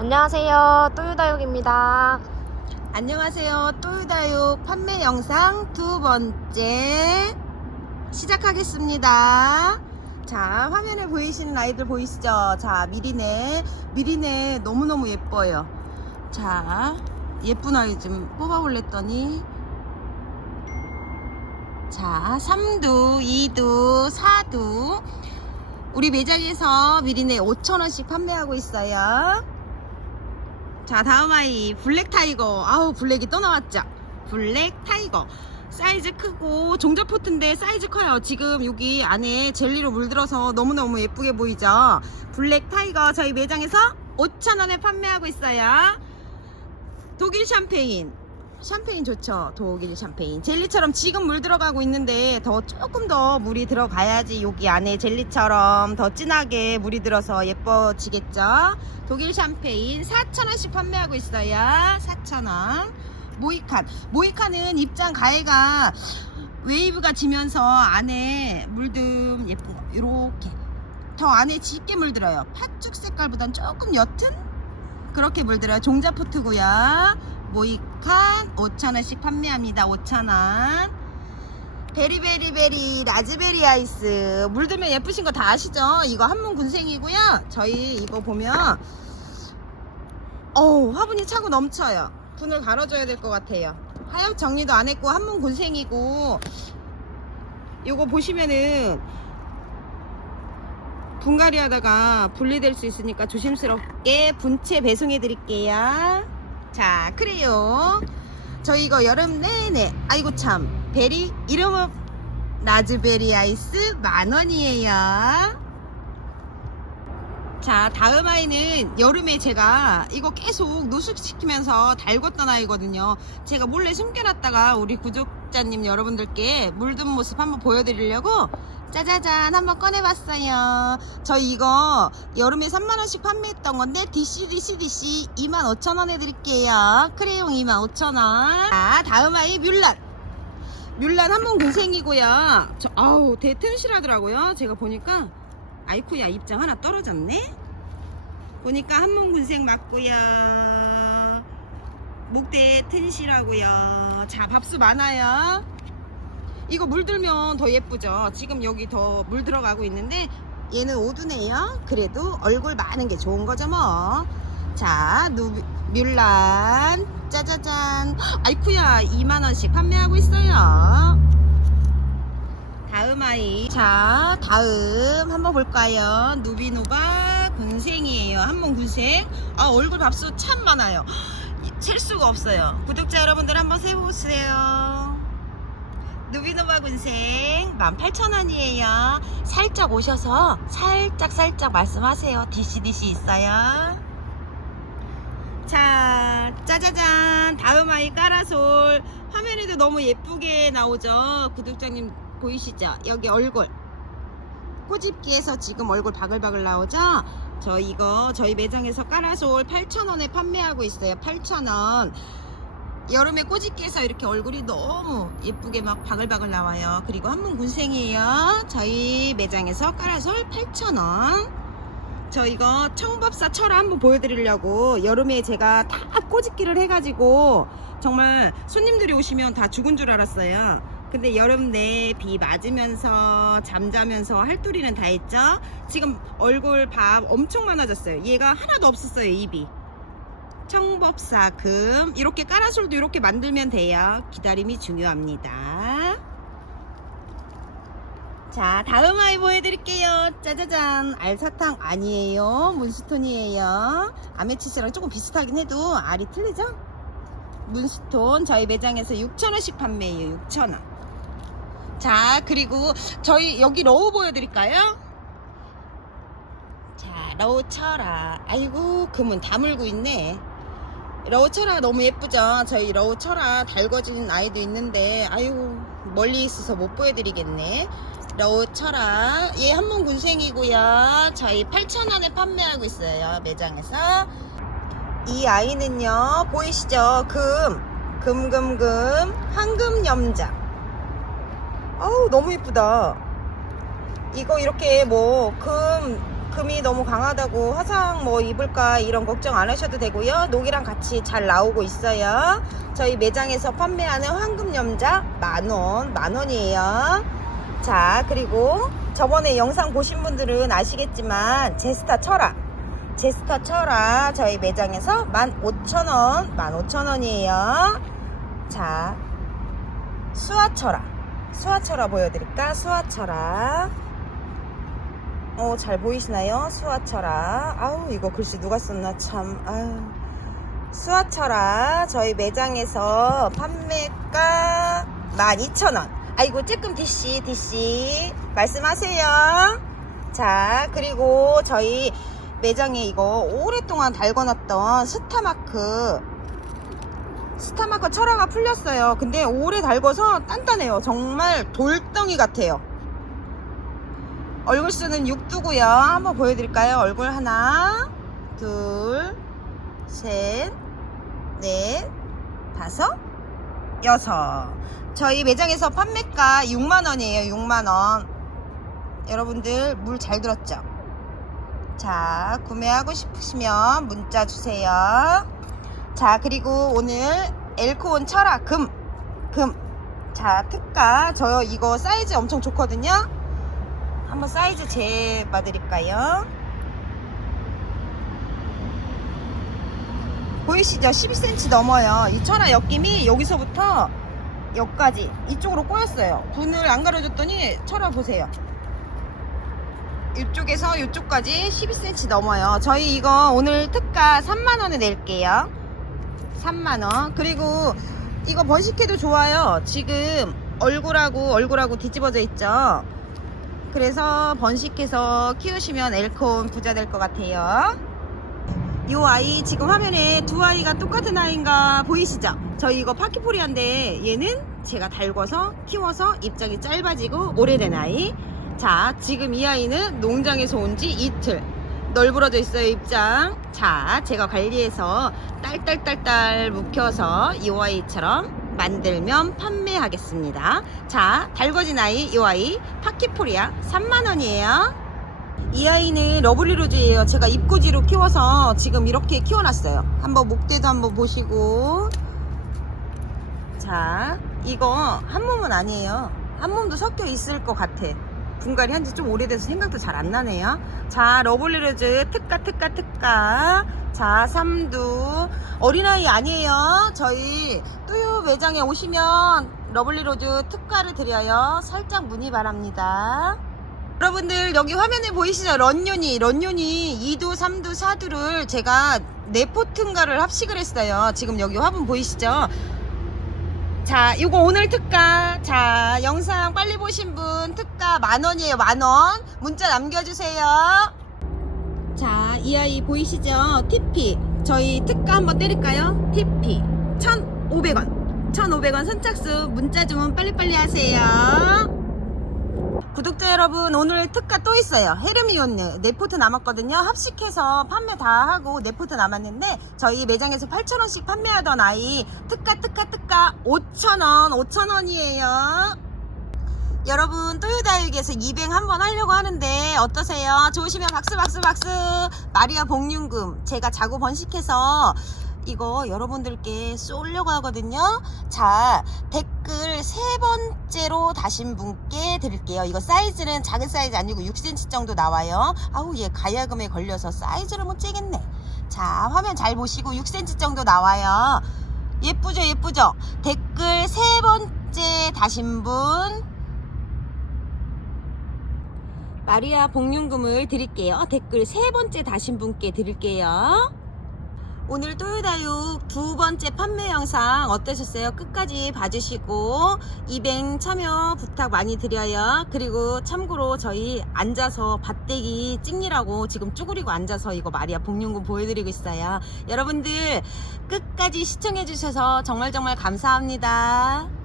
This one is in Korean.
안녕하세요. 또유다육입니다. 안녕하세요. 또유다육 판매 영상 두 번째 시작하겠습니다. 자, 화면에 보이시는 아이들 보이시죠? 자, 미리네. 미리네 너무너무 예뻐요. 자, 예쁜 아이 좀 뽑아볼랬더니 자, 3두, 2두, 4두 우리 매장에서 미리네 5,000원씩 판매하고 있어요. 자 다음 아이 블랙 타이거. 아우 블랙이 또 나왔죠. 블랙 타이거. 사이즈 크고 종자 포트인데 사이즈 커요. 지금 여기 안에 젤리로 물들어서 너무너무 예쁘게 보이죠? 블랙 타이거 저희 매장에서 5,000원에 판매하고 있어요. 독일 샴페인 샴페인 좋죠? 독일 샴페인. 젤리처럼 지금 물 들어가고 있는데 더 조금 더 물이 들어가야지 여기 안에 젤리처럼 더 진하게 물이 들어서 예뻐지겠죠? 독일 샴페인 4,000원씩 판매하고 있어요. 4,000원. 모이칸. 모이칸은 입장 가해가 웨이브가 지면서 안에 물듬 예쁜 거. 이렇게. 더 안에 짙게 물들어요. 팥죽 색깔보단 조금 옅은? 그렇게 물들어요. 종자 포트고요 모이칸 5,000원씩 판매합니다. 5,000원. 베리베리베리 라즈베리 아이스. 물들면 예쁘신 거 다 아시죠? 이거 한문 군생이고요. 저희 이거 보면 어우 화분이 차고 넘쳐요. 분을 갈아줘야 될 것 같아요. 하엽 정리도 안 했고 한문 군생이고. 요거 보시면은 분갈이 하다가 분리될 수 있으니까 조심스럽게 분체 배송해 드릴게요 자 그래요. 저희 이거 여름 내내 아이고 참 베리 이름은 라즈베리 아이스 만원이에요. 자 다음 아이는 여름에 제가 이거 계속 노숙시키면서 달궜던 아이거든요. 제가 몰래 숨겨놨다가 우리 구독자님 여러분들께 물든 모습 한번 보여드리려고 짜자잔 한번 꺼내봤어요. 저희 이거 여름에 3만원씩 판매했던 건데 DC DC DC 25,000원 해드릴게요. 크레용 25,000원. 자 다음 아이 뮬란. 뮬란 한번 군생이고요. 저 아우 되게 튼실하더라고요. 제가 보니까 아이쿠야 입장 하나 떨어졌네? 보니까 한문 군생 맞고요. 목대 튼실하고요. 자 밥수 많아요 이거 물들면 더 예쁘죠? 지금 여기 더 물 들어가고 있는데 얘는 오두네요. 그래도 얼굴 많은 게 좋은 거죠 뭐자 뮬란. 짜자잔. 아이쿠야 2만원씩 판매하고 있어요. 다음 아이. 자 다음 한번 볼까요? 누비노바 군생이에요. 한번 군생. 아 얼굴 밥수 참 많아요. 셀 수가 없어요. 구독자 여러분들 한번 세보세요 누비노바 군생 18,000원이에요. 살짝 오셔서 살짝 살짝 말씀하세요. DCDC 있어요? 자 짜자잔. 다음 아이 까라솔. 화면에도 너무 예쁘게 나오죠? 구독자님 보이시죠? 여기 얼굴. 꼬집기에서 지금 얼굴 바글바글 나오죠? 저 이거 저희 매장에서 까라솔 8,000원에 판매하고 있어요. 8,000원 여름에 꼬집기에서 이렇게 얼굴이 너무 예쁘게 막 바글바글 나와요. 그리고 한문 군생이에요. 저희 매장에서 까라솔 8,000원. 저 이거 청법사 철화 한번 보여드리려고 여름에 제가 다 꼬집기를 해가지고 정말 손님들이 오시면 다 죽은 줄 알았어요. 근데 여름 내 비 맞으면서 잠자면서 할도리는 다 했죠? 지금 얼굴 밥 엄청 많아졌어요. 얘가 하나도 없었어요 입이 청법사 금. 이렇게 까라솔도 이렇게 만들면 돼요. 기다림이 중요합니다. 자 다음 아이 보여드릴게요. 짜자잔. 알사탕 아니에요? 문스톤이에요? 아메치스랑 조금 비슷하긴 해도 알이 틀리죠? 문스톤 저희 매장에서 6,000원씩 판매해요. 6,000원. 자 그리고 저희 여기 러우 보여드릴까요? 자 러우 철아 아이고 금은 다 물고 있네 러우 철아 너무 예쁘죠? 저희 러우 철아 달궈진 아이도 있는데 아이고 멀리 있어서 못 보여드리겠네. 러우 철아 얘 한문 군생이고요. 저희 8,000원에 판매하고 있어요 매장에서. 이 아이는요 보이시죠? 금 금금금 황금 염자. 어우 너무 예쁘다. 이거 이렇게 뭐 금 금이 너무 강하다고 화상 뭐 입을까 이런 걱정 안 하셔도 되고요. 녹이랑 같이 잘 나오고 있어요. 저희 매장에서 판매하는 황금 염자 만원, 만원이에요. 자, 그리고 저번에 영상 보신 분들은 아시겠지만 제스타 철화. 제스타 철화 저희 매장에서 15,000원, 15,000원이에요. 자, 수화철화. 수화철화 보여드릴까? 수화철화. 어, 잘 보이시나요? 수화철화. 아우, 이거 글씨 누가 썼나 참. 아유. 수화철화. 저희 매장에서 판매가 12,000원. 아이고, 쬐끔 DC, DC. 말씀하세요. 자, 그리고 저희 매장에 이거 오랫동안 달궈놨던 스타마크. 스타마크 철화가 풀렸어요. 근데 오래 달궈서 단단해요. 정말 돌덩이 같아요. 얼굴 수는 6두고요. 한번 보여드릴까요? 얼굴 하나, 둘, 셋, 넷, 다섯, 여섯. 저희 매장에서 판매가 6만원이에요. 6만원. 여러분들 물 잘 들었죠? 자, 구매하고 싶으시면 문자 주세요. 자, 그리고 오늘 엘코온 철화 금, 금. 자, 특가. 저 이거 사이즈 엄청 좋거든요. 한번 사이즈 재봐 드릴까요? 보이시죠? 12cm 넘어요. 이 철화 엮임이 여기서부터 여기까지 이쪽으로 꼬였어요. 분을 안 가려줬더니 철화 보세요. 이쪽에서 이쪽까지 12cm 넘어요. 저희 이거 오늘 특가 3만원에 낼게요. 3만원. 그리고 이거 번식해도 좋아요. 지금 얼굴하고 얼굴하고 뒤집어져 있죠. 그래서 번식해서 키우시면 엘콘 부자 될 것 같아요. 이 아이 지금 화면에 두 아이가 똑같은 아이인가 보이시죠? 저희 이거 파키포리아인데 얘는 제가 달궈서 키워서 입장이 짧아지고 오래된 아이. 자, 지금 이 아이는 농장에서 온 지 이틀. 널브러져 있어요, 입장. 자, 제가 관리해서 딸딸딸딸 묵혀서 이 아이처럼 만들면 판매하겠습니다. 자, 달궈진 아이, 이 아이, 파키포리아 3만원이에요. 이 아이는 러블리로즈예요. 제가 입고지로 키워서 지금 이렇게 키워놨어요. 한번 목대도 한번 보시고. 자, 이거 한 몸은 아니에요. 한 몸도 섞여 있을 것 같아. 분갈이 한지 좀 오래돼서 생각도 잘 안 나네요. 자, 러블리로즈 특가, 특가, 특가. 자, 삼두. 어린아이 아니에요. 저희 뚜유 매장에 오시면 러블리로즈 특가를 드려요. 살짝 문의 바랍니다. 여러분들 여기 화면에 보이시죠? 런윤이 런윤이 2두 3두 4두를 제가 네포튼가를 합식을 했어요 지금 여기 화분 보이시죠? 자 이거 오늘 특가. 자 영상 빨리 보신 분 특가 만 원이에요 만 원. 문자 남겨주세요. 자 이 아이 보이시죠? TP 저희 특가 한번 때릴까요? TP 1,500원. 1,500원 선착순 문자 주문 빨리빨리 하세요 구독자 여러분 오늘 특가 또 있어요 헤르미온느 네포트 남았거든요 합식해서 판매 다 하고 네포트 남았는데 저희 매장에서 8,000원씩 판매하던 아이 특가 특가 특가 5,000원 5,000원이에요 여러분 또요다육에서 200 한번 하려고 하는데 어떠세요? 좋으시면 박수 박수 박수 마리아 복륜금 제가 자고 번식해서 이거 여러분들께 쏠려고 하거든요. 자, 댓 글세 번째로 다신 분께 드릴게요. 이거 사이즈는 작은 사이즈 아니고 6cm 정도 나와요. 아우, 얘 가야금에 걸려서 사이즈를 못 재겠네. 자, 화면 잘 보시고 6cm 정도 나와요. 예쁘죠, 예쁘죠? 댓글 세 번째 다신 분. 마리아 복륜금을 드릴게요. 댓글 세 번째 다신 분께 드릴게요. 오늘 또요다육 두 번째 판매 영상 어떠셨어요? 끝까지 봐주시고 200 참여 부탁 많이 드려요. 그리고 참고로 저희 앉아서 밭대기 찍느라고 지금 쭈그리고 앉아서 이거 마리아 복륜금 보여드리고 있어요. 여러분들 끝까지 시청해주셔서 정말 정말 감사합니다.